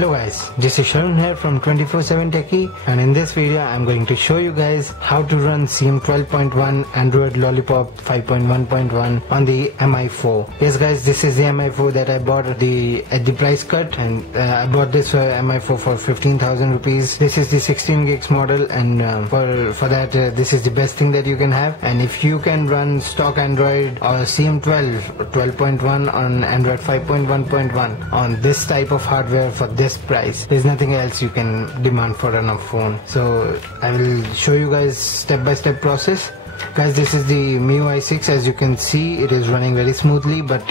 Hello guys, this is Sharon here from 24/7 Techie, and in this video I'm going to show you guys how to run Cm12.1 Android Lollipop 5.1.1 on the Mi4. Yes guys, this is the Mi4 that I bought at the price cut, and I bought this Mi4 for 15,000 rupees. This is the 16 gigs model, and for that this is the best thing that you can have. And if you can run stock Android or Cm12.1 on Android 5.1.1 on this type of hardware for this price, there's nothing else you can demand for a phone. So I will show you guys step-by-step process. Guys, this is the MIUI 6. As you can see, it is running very smoothly, but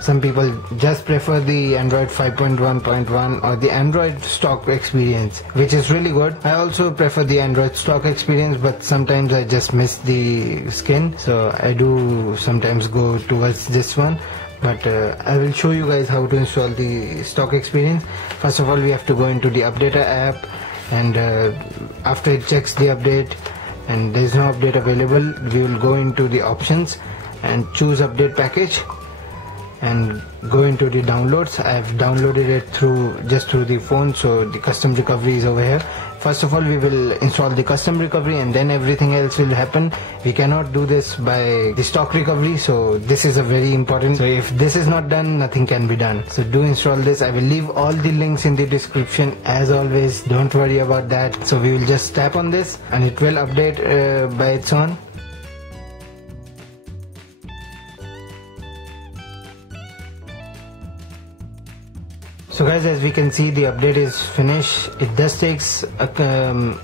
some people just prefer the Android 5.1.1 or the Android stock experience, which is really good. I also prefer the Android stock experience, but sometimes I just miss the skin, so I do sometimes go towards this one. But I will show you guys how to install the stock experience. First of all, we have to go into the updater app, and after it checks the update and there is no update available, we will go into the options and choose update package and go into the downloads. I have downloaded it just through the phone, so the custom recovery is over here. First of all, we will install the custom recovery, and then everything else will happen. We cannot do this by the stock recovery, so this is a very important. So if this is not done, nothing can be done. So do install this. I will leave all the links in the description as always. Don't worry about that. So we will just tap on this and it will update by its own. So guys, as we can see, the update is finished. It does takes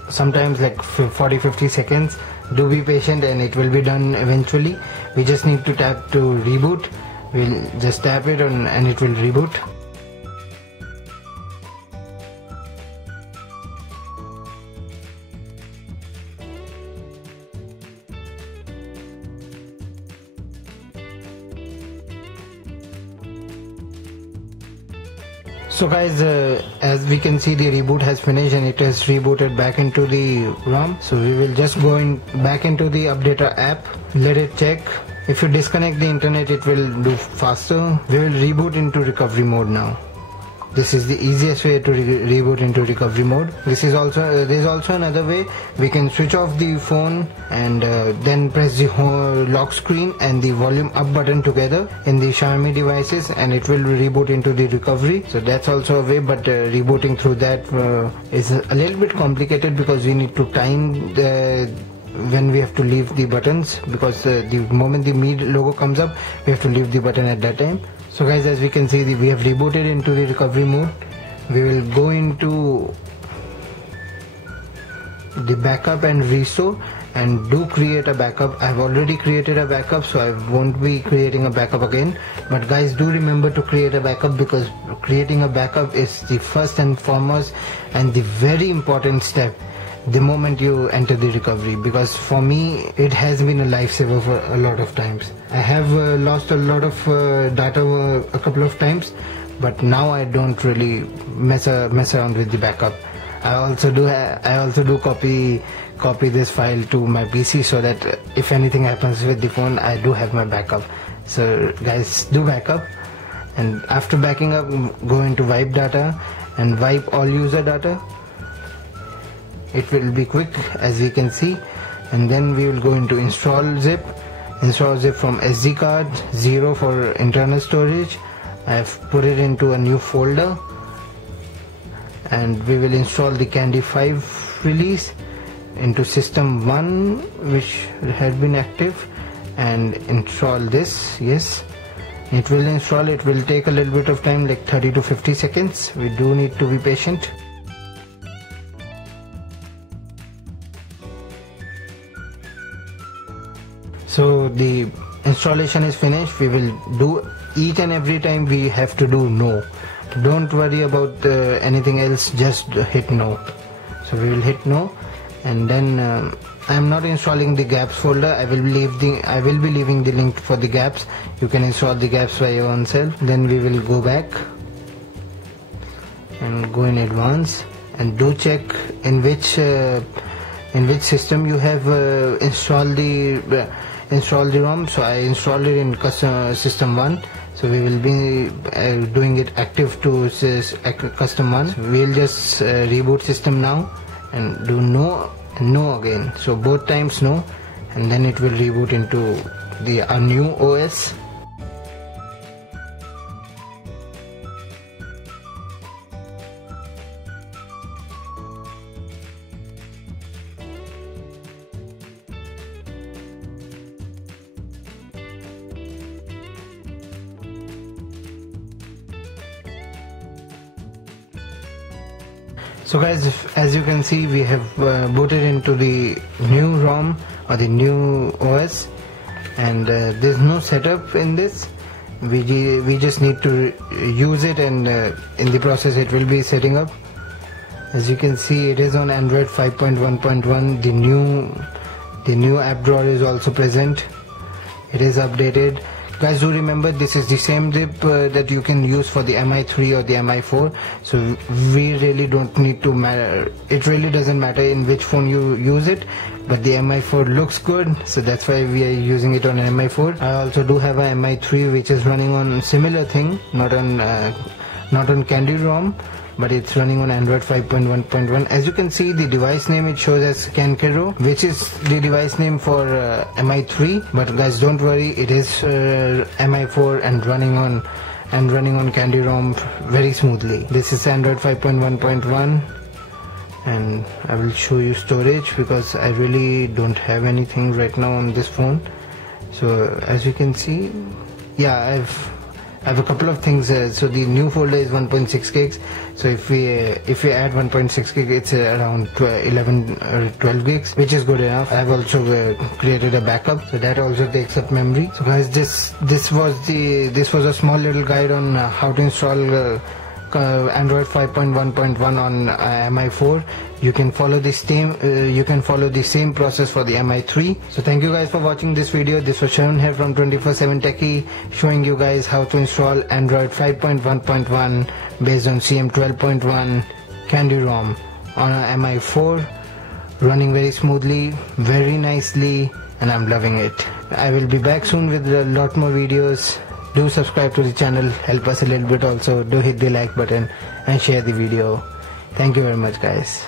sometimes like 40-50 seconds. Do be patient and it will be done eventually. We just need to tap to reboot. We'll just tap it and it will reboot. So guys, as we can see, the reboot has finished and it has rebooted back into the ROM. So we will just go back into the updater app, let it check. If you disconnect the internet, it will do faster. We will reboot into recovery mode now. This is the easiest way to reboot into recovery mode. This is also there's also another way. We can switch off the phone and then press the lock screen and the volume up button together in the Xiaomi devices, and it will reboot into the recovery. So that's also a way, but rebooting through that is a little bit complicated because we need to time when we have to leave the buttons, because the moment the Mi logo comes up, we have to leave the button at that time. So guys, as we can see, we have rebooted into the recovery mode. We will go into the backup and restore and do create a backup. I have already created a backup, so I won't be creating a backup again. But guys, do remember to create a backup, because creating a backup is the first and foremost and the very important step the moment you enter the recovery, because for me it has been a lifesaver for a lot of times. I have lost a lot of data a couple of times, but now I don't really mess around with the backup. I also do copy this file to my PC, so that if anything happens with the phone, I do have my backup. So guys, do backup, and after backing up, go into wipe data and wipe all user data. It will be quick, as we can see. And then we will go into install zip from SD card, 0 for internal storage. I have put it into a new folder, and we will install the Candy 5 release into system 1, which had been active, and install this. Yes, it will install. It will take a little bit of time, like 30 to 50 seconds. We do need to be patient. So the installation is finished. We will do each and every time we have to do no. Don't worry about anything else, just hit no. So we will hit no, and then I am not installing the Gaaps folder. I will be leaving the link for the Gaaps. You can install the Gaaps by your own self. Then we will go back and go in advanced and do check in which system you have installed the ROM. So I installed it in system 1. So we will be doing it active to custom one. We'll just reboot system now and do no again. So both times no, and then it will reboot into our new OS. So guys, as you can see, we have booted into the new ROM or the new OS, and there's no setup in this. We just need to use it, and in the process it will be setting up. As you can see, it is on Android 5.1.1. The new app drawer is also present. It is updated. Guys, do remember this is the same zip that you can use for the Mi3 or the Mi4. So we really don't need to matter. It really doesn't matter in which phone you use it. But the Mi4 looks good, so that's why we are using it on an Mi4. I also do have a Mi3 which is running on similar thing, not on Candy ROM, but it's running on Android 5.1.1. As you can see, the device name it shows as Kankero, which is the device name for Mi3. But guys, don't worry, it is Mi4 and running on Candy ROM very smoothly. This is Android 5.1.1, and I will show you storage because I really don't have anything right now on this phone. So as you can see, yeah, I have a couple of things. So the new folder is 1.6 gigs. So if we add 1.6 gig, it's around 11 or 12 gigs, which is good enough. I have also created a backup, so that also takes up memory. So guys, this was a small little guide on how to install Android 5.1.1 on Mi4. You can follow the same process for the Mi3. So thank you guys for watching this video. This was Sharon here from 24/7 Techie, showing you guys how to install Android 5.1.1 based on CM12.1 Candy ROM on a Mi4, running very smoothly, very nicely, and I'm loving it. I will be back soon with a lot more videos. Do subscribe to the channel, help us a little bit also. Do hit the like button and share the video. Thank you very much, guys.